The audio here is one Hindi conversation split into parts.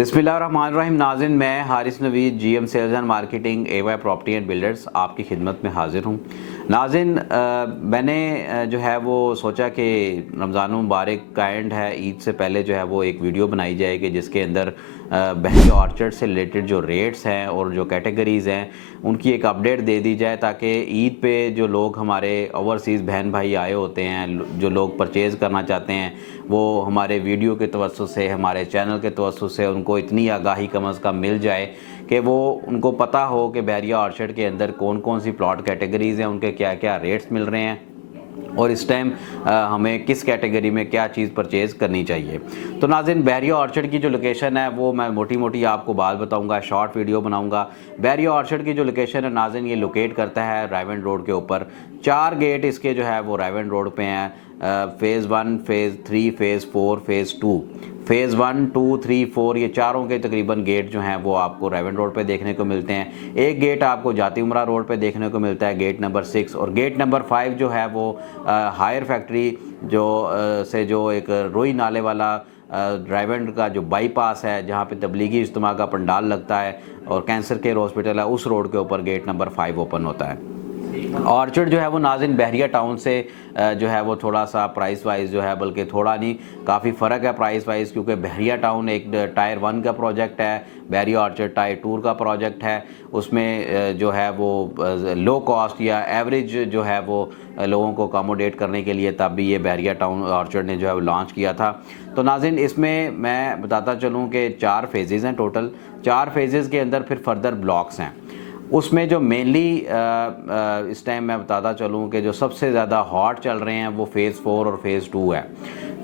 बिस्मिल्लाहिर्रहमानिर्रहीम। नाज़रीन, मैं Haris Naveed, GM sales and marketing, AY property and builders आपकी खिदमत में हाजिर हूँ। नाज़रीन, मैंने जो है वो सोचा कि रमज़ान मुबारक का एंड है, ईद से पहले जो है वो एक वीडियो बनाई जाए कि जिसके अंदर बहरिया ऑर्चर्ड से रिलेटेड जो रेट्स हैं और जो कैटेगरीज़ हैं उनकी एक अपडेट दे दी जाए, ताकि ईद पे जो लोग हमारे ओवरसीज़ बहन भाई आए होते हैं, जो लोग परचेज़ करना चाहते हैं, वो हमारे वीडियो के तवज्जुह से, हमारे चैनल के तवज्जुह से उनको इतनी आगाही कम अज़ कम मिल जाए कि वो उनको पता हो कि बहरिया ऑर्चर्ड के अंदर कौन कौन सी प्लॉट कैटेगरीज़ हैं, उनके क्या क्या रेट्स मिल रहे हैं और इस टाइम हमें किस कैटेगरी में क्या चीज़ परचेज़ करनी चाहिए। तो नाज़रीन, बहरिया ऑर्चर्ड की जो लोकेशन है वो मैं मोटी मोटी आपको बात बताऊंगा, शॉर्ट वीडियो बनाऊंगा। बहरिया ऑर्चर्ड की जो लोकेशन है नाज़रीन, ये लोकेट करता है रायवेंड रोड के ऊपर। 4 गेट इसके जो है वो रायवेंड रोड पे हैं। Phase 1, phase 3, phase 4, phase 2। Phase 1, 2, 3, 4 ये चारों के तकरीबन गेट जो हैं वो आपको रायवेंड रोड पे देखने को मिलते हैं। एक गेट आपको जाती उमरा रोड पे देखने को मिलता है, गेट नंबर 6, और गेट नंबर 5 जो है वो हायर फैक्ट्री जो से जो एक रोई नाले वाला रायवेंड का जो बाईपास है, जहाँ पे तबलीगी इज्तिमा का पंडाल लगता है और कैंसर केयर हॉस्पिटल है, उस रोड के ऊपर गेट नंबर 5 ओपन होता है। ऑर्चर्ड जो है वो नाज़रीन बहरिया टाउन से जो है वो थोड़ा सा प्राइस वाइज जो है, बल्कि थोड़ा नहीं काफ़ी फ़र्क है प्राइस वाइज, क्योंकि बहरिया टाउन एक टायर 1 का प्रोजेक्ट है, बहरिया ऑर्चर्ड टायर 2 का प्रोजेक्ट है। उसमें जो है वो लो कॉस्ट या एवरेज जो है वो लोगों को अकोमोडेट करने के लिए तब भी ये बहरिया टाउन ऑर्चर्ड ने जो है वो लॉन्च किया था। तो नाज़रीन, इसमें मैं बताता चलूँ कि 4 फेजेज़ हैं टोटल। 4 फेजेज़ के अंदर फिर फर्दर ब्लॉक्स हैं। उसमें जो मेनली इस टाइम मैं बताता चलूँ कि जो सबसे ज़्यादा हॉट चल रहे हैं वो फ़ेज़ 4 और फ़ेज़ 2 है।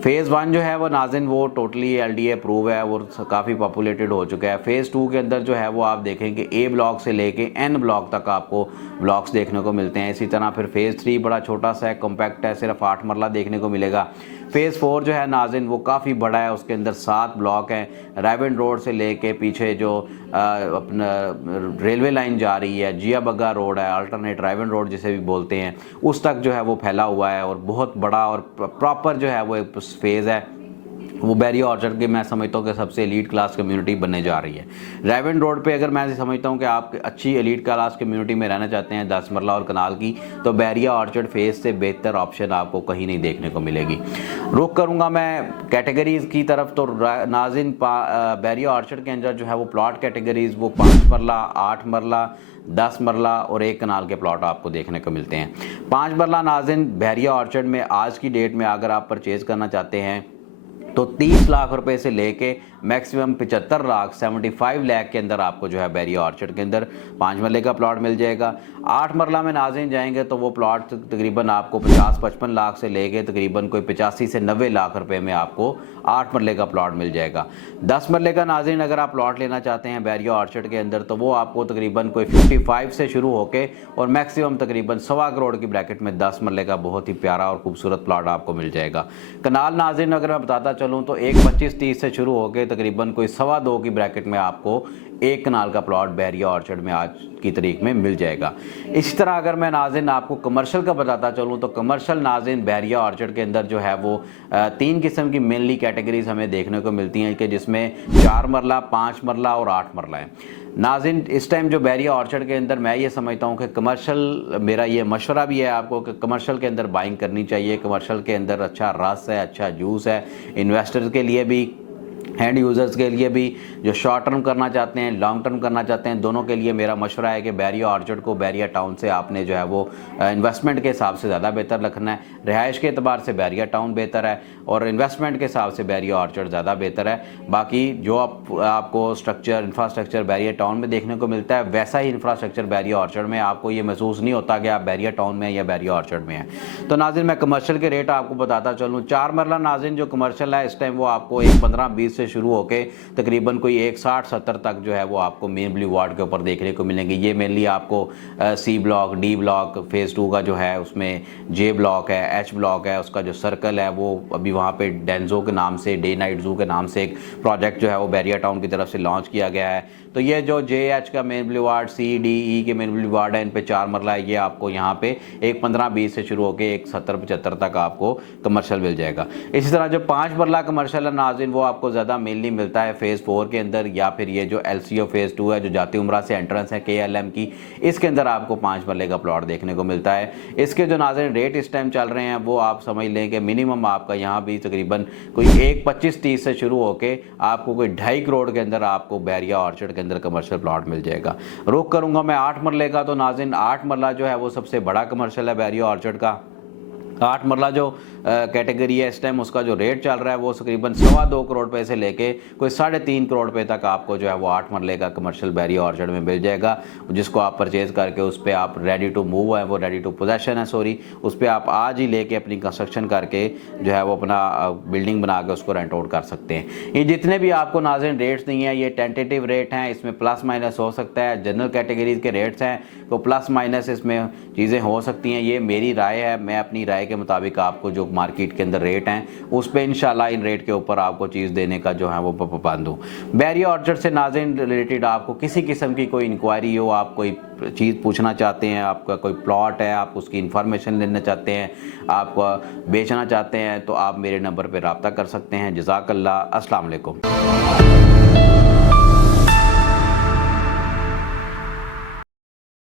फ़ेज़ 1 जो है वो नाज़रीन वो टोटली एलडीए अप्रूव है, वो काफ़ी पॉपुलेटेड हो चुका है। फ़ेज़ 2 के अंदर जो है वो आप देखेंगे ए ब्लॉक से लेके एन ब्लॉक तक आपको ब्लॉक्स देखने को मिलते हैं। इसी तरह फिर फ़ेज़ 3 बड़ा छोटा सा है, कॉम्पैक्ट है, सिर्फ 8 मरला देखने को मिलेगा। फ़ेज़ 4 जो है नाज़रीन वो काफ़ी बड़ा है, उसके अंदर 7 ब्लॉक हैं। रायवेंड रोड से लेके पीछे जो अपना रेलवे लाइन जा रही है, जिया बग्गा रोड है, अल्टरनेट रायवेंड रोड जिसे भी बोलते हैं, उस तक जो है वो फैला हुआ है और बहुत बड़ा और प्रॉपर जो है वो एक फेज़ है। वो बहरिया ऑर्चर्ड की मैं समझता हूँ कि सबसे एलीट क्लास कम्युनिटी बनने जा रही है। रायवेंड रोड पे अगर मैं समझता हूँ कि आप अच्छी एलीट क्लास कम्युनिटी में रहना चाहते हैं 10 मरला और कनाल की, तो बहरिया ऑर्चर्ड फेस से बेहतर ऑप्शन आपको कहीं नहीं देखने को मिलेगी। रुख करूँगा मैं कैटेगरीज़ की तरफ। तो नाज़रीन, बहरिया ऑर्चर्ड के अंदर जो है वो प्लॉट कैटेगरीज़ वो 5 मरला, 8 मरला, 10 मरला और 1 कनाल के प्लॉट आपको देखने को मिलते हैं। 5 मरला नाज़रीन बहरिया ऑर्चर्ड में आज की डेट में अगर आप परचेज़ करना चाहते हैं तो 30 लाख रुपए से लेके मैक्सिमम 75 लाख 75 लाख के अंदर आपको जो है बहरिया ऑर्चर्ड के अंदर 5 मरले का प्लॉट मिल जाएगा। 8 मरला में नाज़रीन जाएंगे तो वो प्लॉट तकरीबन आपको 50-55 लाख से लेके तकरीबन कोई 85 से 90 लाख रुपए में आपको 8 मरले का प्लॉट मिल जाएगा। 10 मरले का नाज़रीन अगर आप प्लॉट लेना चाहते हैं बहरिया ऑर्चर्ड के अंदर तो वो आपको तकरीबन कोई 55 से शुरू होके और मैक्सिमम तकरीबन 1.25 करोड़ की ब्रैकेट में 10 मरले का बहुत ही प्यारा और खूबसूरत प्लॉट आपको मिल जाएगा। कनाल नाज़रीन अगर मैं बताता चलूँ तो 1.25-30 से शुरू होकर तकरीबन कोई 2.25 की ब्रैकेट में आपको 1 कनाल का प्लॉट बहरिया ऑर्चर्ड में आज की तारीख में मिल जाएगा। इसी तरह अगर मैं नाज़रीन आपको कमर्शियल का बताता चलूँ तो कमर्शियल नाज़रीन बहरिया ऑर्चर्ड के अंदर जो है वो 3 किस्म की मेनली कैटेगरीज हमें देखने को मिलती हैं कि जिसमें 4 मरला, 5 मरला और 8 मरला है। नाज़रीन, इस टाइम जो बहरिया ऑर्चर्ड के अंदर मैं ये समझता हूँ कि कमर्शियल, मेरा ये मशवरा भी है आपको कि कमर्शियल के अंदर बाइंग करनी चाहिए। कमर्शियल के अंदर अच्छा रस है, अच्छा जूस है, इन्वेस्टर्स के लिए भी, हैंड यूज़र्स के लिए भी, जो शॉर्ट टर्म करना चाहते हैं, लॉन्ग टर्म करना चाहते हैं, दोनों के लिए मेरा मशवरा है कि बहरिया ऑर्चर्ड को बहरिया टाउन से आपने जो है वो इन्वेस्टमेंट के हिसाब से ज़्यादा बेहतर रखना है। रिहाइश के अतबार से बहरिया टाउन बेहतर है और इन्वेस्टमेंट के हिसाब से बहरिया ऑर्चर्ड ज़्यादा बेहतर है। बाकी जो आपको स्ट्रक्चर, इंफ्रास्ट्रक्चर बहरिया टाउन में देखने को मिलता है, वैसा ही इंफ्रास्ट्रक्चर बहरिया ऑर्चर्ड में आपको ये महसूस नहीं होता कि आप बहरिया टाउन में या बहरिया ऑर्चर्ड में हैं। तो नाज़रीन, मैं कमर्शियल के रेट आपको बताता चलूँ। 4 मरला नाज़रीन जो कमर्शियल है इस टाइम वो आपको 1.15-20 से शुरू होके तकरीबन कोई 1.60-70 तक जो है वो आपको मेन ब्लू वार्ड के ऊपर देखने को मिलेंगे। ये मेनली आपको C block, D block, phase 2 का जो है उसमें जे ब्लॉक है, एच ब्लॉक है, उसका जो सर्कल है वो अभी वहाँ पे डेंजो के नाम से, डे नाइट जू के नाम से एक प्रोजेक्ट जो है वो बहरिया टाउन की तरफ से लॉन्च किया गया है। तो ये जो JH का मेन बुलेवार्ड, CDE के मेन बुलेवार्ड है, इन पे 4 मरला है। ये आपको यहाँ पे एक 15-20 से शुरू होकर एक 70-75 तक आपको कमर्शियल मिल जाएगा। इसी तरह जो 5 मरला कमर्शियल है नाज़रीन, वो आपको ज़्यादा मेनली मिलता है फेज़ 4 के अंदर, या फिर ये जो LCO फेज़ 2 है, जो जाती उम्रा से एंट्रेंस है KLM की, इसके अंदर आपको 5 मरले का प्लॉट देखने को मिलता है। इसके जो नाज़रीन रेट इस टाइम चल रहे हैं वो आप समझ लें कि मिनिमम आपका यहाँ भी तकरीबन कोई 1.25-30 से शुरू होके आपको कोई 2.5 करोड़ के अंदर आपको बैरिया ऑर्चर्ड के अंदर कमर्शियल प्लॉट मिल जाएगा। रुख करूँगा मैं 8 मरले का। तो नाज़रीन 8 मरला जो है वो सबसे बड़ा कमर्शियल है बैरिया ऑर्चर्ड का। 8 मरला जो कैटेगरी है इस टाइम, उसका जो रेट चल रहा है वो तकरीबन 2.25 करोड़ रुपए से लेके कोई 3.5 करोड़ रुपए तक आपको जो है वो 8 मरले का कमर्शियल बैरिया ऑर्चर्ड में मिल जाएगा, जिसको आप परचेज़ करके उस पर आप रेडी टू मूव है, वो रेडी टू पोजेशन है सॉरी, उस पर आप आज ही लेके अपनी कंस्ट्रक्शन करके जो है वो अपना बिल्डिंग बना के उसको रेंट आउट कर सकते हैं। ये जितने भी आपको नाज़रीन रेट्स नहीं है, ये टेंटेटिव रेट हैं, इसमें प्लस माइनस हो सकता है। जनरल कैटेगरीज के रेट्स हैं तो प्लस माइनस इसमें चीज़ें हो सकती हैं। ये मेरी राय है, मैं अपनी राय के मुताबिक आपको जो मार्केट के अंदर रेट हैं उस पर इंशाल्लाह इन रेट के ऊपर आपको चीज़ देने का जो है वो पाबंद हूँ। बैरिया ऑर्चर्ड से नाज़रीन रिलेटेड आपको किसी किस्म की कोई इंक्वायरी हो, आप कोई चीज़ पूछना चाहते हैं, आपका कोई प्लॉट है, आप उसकी इन्फॉर्मेशन लेना चाहते हैं, आप बेचना चाहते हैं, तो आप मेरे नंबर पर रब्ता कर सकते हैं। जज़ाकल्लाह, अस्सलाम वालेकुम।